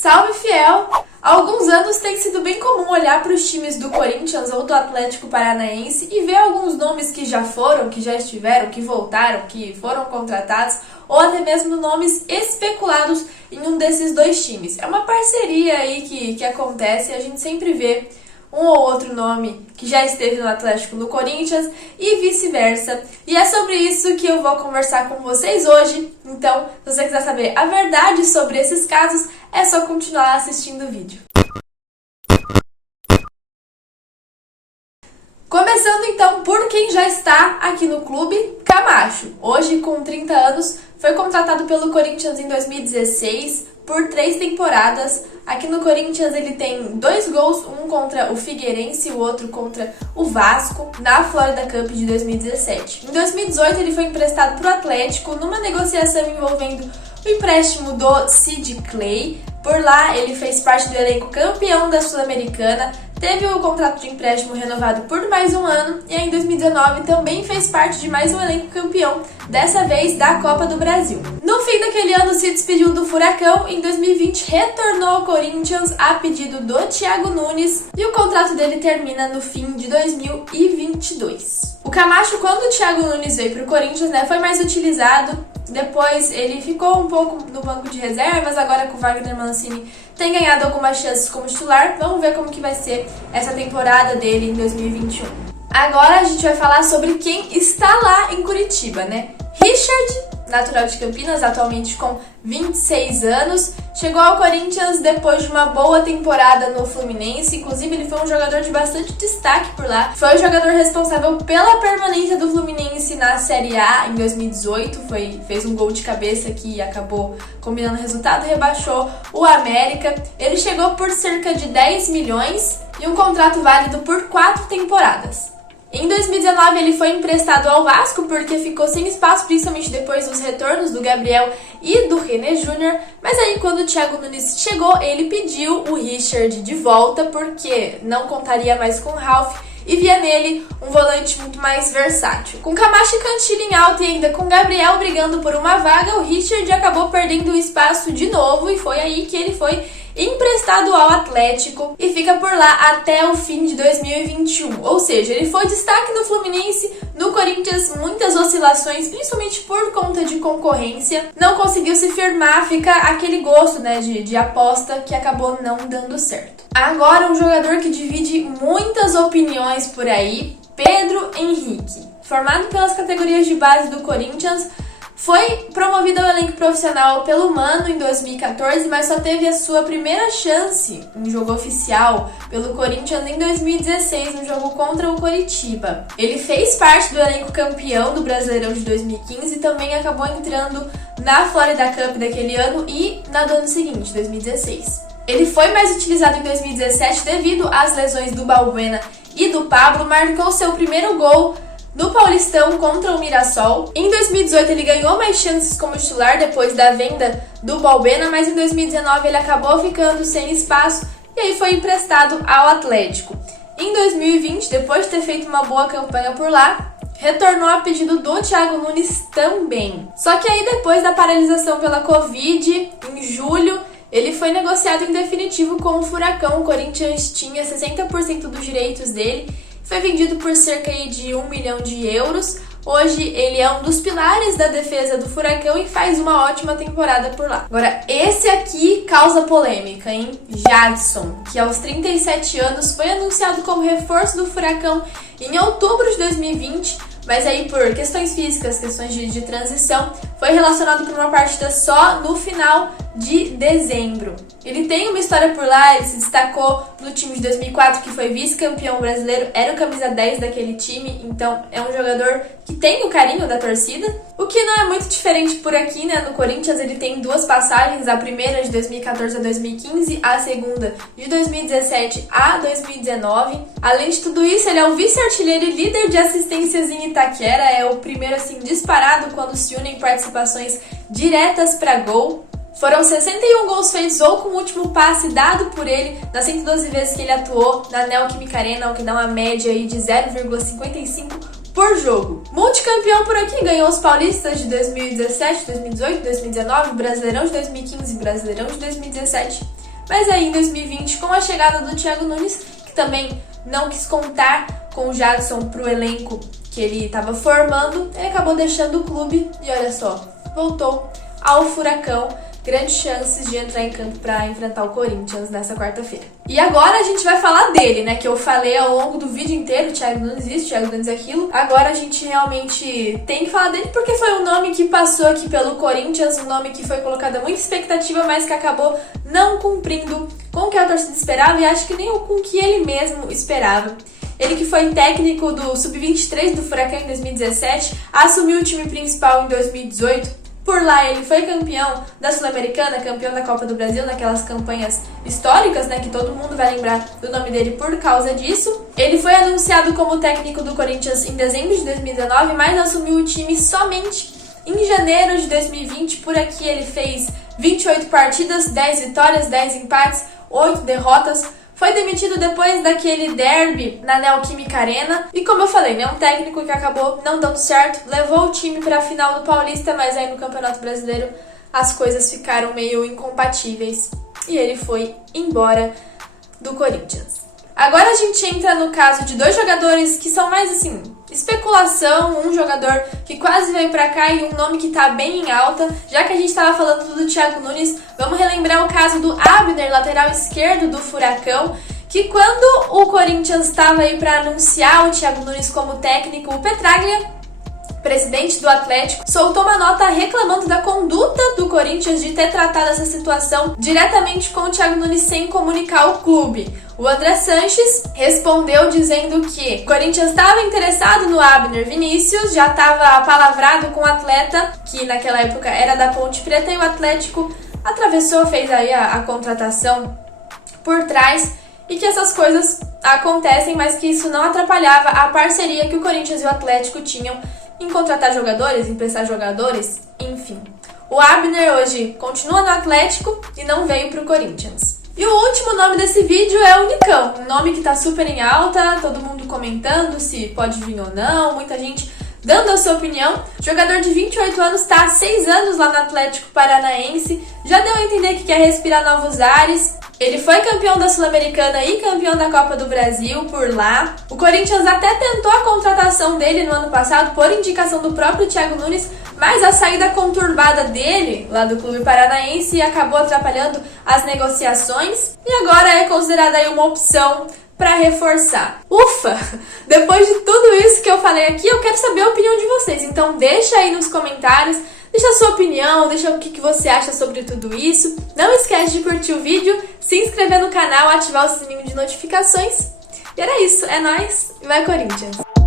Salve, fiel! Há alguns anos tem sido bem comum olhar para os times do Corinthians ou do Atlético Paranaense e ver alguns nomes que já foram, que já estiveram, que voltaram, que foram contratados, ou até mesmo nomes especulados em um desses dois times. É uma parceria aí que acontece e a gente sempre vê um ou outro nome que já esteve no Atlético, no Corinthians e vice-versa. E é sobre isso que eu vou conversar com vocês hoje. Então, se você quiser saber a verdade sobre esses casos, é só continuar assistindo o vídeo. Começando então por quem já está aqui no clube, Camacho. Hoje, com 30 anos, foi contratado pelo Corinthians em 2016 por 3 temporadas. Aqui no Corinthians ele tem 2 gols, um contra o Figueirense e o outro contra o Vasco, na Florida Cup de 2017. Em 2018 ele foi emprestado para o Atlético numa negociação envolvendo o empréstimo do Sid Clay. Por lá ele fez parte do elenco campeão da Sul-Americana, teve o contrato de empréstimo renovado por mais um ano e em 2019 também fez parte de mais um elenco campeão, dessa vez da Copa do Brasil. No fim daquele ano se despediu do Furacão, em 2020 retornou ao Corinthians a pedido do Thiago Nunes e o contrato dele termina no fim de 2022. O Camacho, quando o Thiago Nunes veio para o Corinthians, foi mais utilizado. Depois ele ficou um pouco no banco de reservas, agora com o Wagner Mancini tem ganhado algumas chances como titular. Vamos ver como que vai ser essa temporada dele em 2021. Agora a gente vai falar sobre quem está lá em Curitiba, Richard, natural de Campinas, atualmente com 26 anos, chegou ao Corinthians depois de uma boa temporada no Fluminense. Inclusive ele foi um jogador de bastante destaque por lá. Foi o jogador responsável pela permanência do Fluminense na Série A em 2018, fez um gol de cabeça que acabou combinando o resultado, rebaixou o América. Ele chegou por cerca de 10 milhões e um contrato válido por 4 temporadas. Em 2019 ele foi emprestado ao Vasco porque ficou sem espaço, principalmente depois dos retornos do Gabriel e do René Júnior, mas aí quando o Thiago Nunes chegou, ele pediu o Richard de volta porque não contaria mais com o Ralf e via nele um volante muito mais versátil. Com Camacho e Cantillo em alta e ainda com Gabriel brigando por uma vaga, o Richard acabou perdendo o espaço de novo e foi aí que ele foi emprestado ao Atlético e fica por lá até o fim de 2021. Ou seja, ele foi destaque no Fluminense, no Corinthians muitas oscilações, principalmente por conta de concorrência. Não conseguiu se firmar, fica aquele gosto de aposta que acabou não dando certo. Agora um jogador que divide muitas opiniões por aí, Pedro Henrique. Formado pelas categorias de base do Corinthians, foi promovido ao elenco profissional pelo Mano em 2014, mas só teve a sua primeira chance em jogo oficial pelo Corinthians em 2016, no jogo contra o Coritiba. Ele fez parte do elenco campeão do Brasileirão de 2015 e também acabou entrando na Florida Cup daquele ano e na do ano seguinte, 2016. Ele foi mais utilizado em 2017 devido às lesões do Balbuena e do Pablo, marcou seu primeiro gol no Paulistão contra o Mirassol. Em 2018 ele ganhou mais chances como titular depois da venda do Balbuena, mas em 2019 ele acabou ficando sem espaço e aí foi emprestado ao Atlético. Em 2020, depois de ter feito uma boa campanha por lá, retornou a pedido do Thiago Nunes também. Só que aí depois da paralisação pela Covid, em julho, ele foi negociado em definitivo com o Furacão. O Corinthians tinha 60% dos direitos dele. Foi vendido por cerca de 1 milhão de euros. Hoje ele é um dos pilares da defesa do Furacão e faz uma ótima temporada por lá. Agora, esse aqui causa polêmica, Jadson, que aos 37 anos foi anunciado como reforço do Furacão em outubro de 2020, mas aí por questões físicas, questões de transição, foi relacionado por uma partida só no final de dezembro. Ele tem uma história por lá, ele se destacou no time de 2004, que foi vice-campeão brasileiro, era o camisa 10 daquele time, então é um jogador que tem o carinho da torcida. O que não é muito diferente por aqui, no Corinthians ele tem 2 passagens, a primeira de 2014 a 2015, a segunda de 2017 a 2019. Além de tudo isso, ele é o vice-artilheiro e líder de assistências em Itaquera, é o primeiro disparado quando se unem participações diretas para gol. Foram 61 gols feitos ou com o último passe dado por ele nas 112 vezes que ele atuou na Neoquímica Arena, o que dá uma média de 0,55 por jogo. Multicampeão por aqui, ganhou os paulistas de 2017, 2018, 2019, Brasileirão de 2015 e Brasileirão de 2017. Mas aí em 2020, com a chegada do Thiago Nunes, que também não quis contar com o Jadson pro elenco que ele estava formando, ele acabou deixando o clube e olha só, voltou ao Furacão. Grandes chances de entrar em campo para enfrentar o Corinthians nessa quarta-feira. E agora a gente vai falar dele, né? Que eu falei ao longo do vídeo inteiro, Thiago Nunes isso, Thiago Nunes aquilo. Agora a gente realmente tem que falar dele porque foi um nome que passou aqui pelo Corinthians, um nome que foi colocada muita expectativa, mas que acabou não cumprindo com o que a torcida esperava e acho que nem com o que ele mesmo esperava. Ele que foi técnico do Sub-23 do Furacão em 2017, assumiu o time principal em 2018. Por lá ele foi campeão da Sul-Americana, campeão da Copa do Brasil, naquelas campanhas históricas, né, que todo mundo vai lembrar do nome dele por causa disso. Ele foi anunciado como técnico do Corinthians em dezembro de 2019, mas assumiu o time somente em janeiro de 2020. Por aqui ele fez 28 partidas, 10 vitórias, 10 empates, 8 derrotas. Foi demitido depois daquele derby na Neoquímica Arena. E como eu falei, né, um técnico que acabou não dando certo, levou o time para a final do Paulista, mas aí no Campeonato Brasileiro as coisas ficaram meio incompatíveis e ele foi embora do Corinthians. Agora a gente entra no caso de dois jogadores que são mais assim, especulação, um jogador que quase veio pra cá e um nome que tá bem em alta. Já que a gente tava falando do Thiago Nunes, vamos relembrar o caso do Abner, lateral esquerdo do Furacão, que quando o Corinthians estava aí pra anunciar o Thiago Nunes como técnico, o Petraglia, presidente do Atlético, soltou uma nota reclamando da conduta do Corinthians de ter tratado essa situação diretamente com o Thiago Nunes sem comunicar o clube. O André Sanches respondeu dizendo que o Corinthians estava interessado no Abner Vinícius, já estava apalavrado com o atleta, que naquela época era da Ponte Preta, e o Atlético atravessou, fez aí a contratação por trás, e que essas coisas acontecem, mas que isso não atrapalhava a parceria que o Corinthians e o Atlético tinham em contratar jogadores, em prestar jogadores, enfim. O Abner hoje continua no Atlético e não veio pro Corinthians. E o último nome desse vídeo é o Nicão, um nome que tá super em alta, todo mundo comentando se pode vir ou não, muita gente dando a sua opinião. O jogador de 28 anos está há 6 anos lá no Atlético Paranaense, já deu a entender que quer respirar novos ares. Ele foi campeão da Sul-Americana e campeão da Copa do Brasil por lá. O Corinthians até tentou a contratação dele no ano passado por indicação do próprio Thiago Nunes, mas a saída conturbada dele, lá do clube paranaense, acabou atrapalhando as negociações e agora é considerada aí uma opção para reforçar. Ufa! Depois de tudo isso que eu falei aqui, eu quero saber a opinião de vocês. Então deixa aí nos comentários, deixa a sua opinião, deixa o que você acha sobre tudo isso. Não esquece de curtir o vídeo, se inscrever no canal, ativar o sininho de notificações. E era isso, é nóis e vai Corinthians!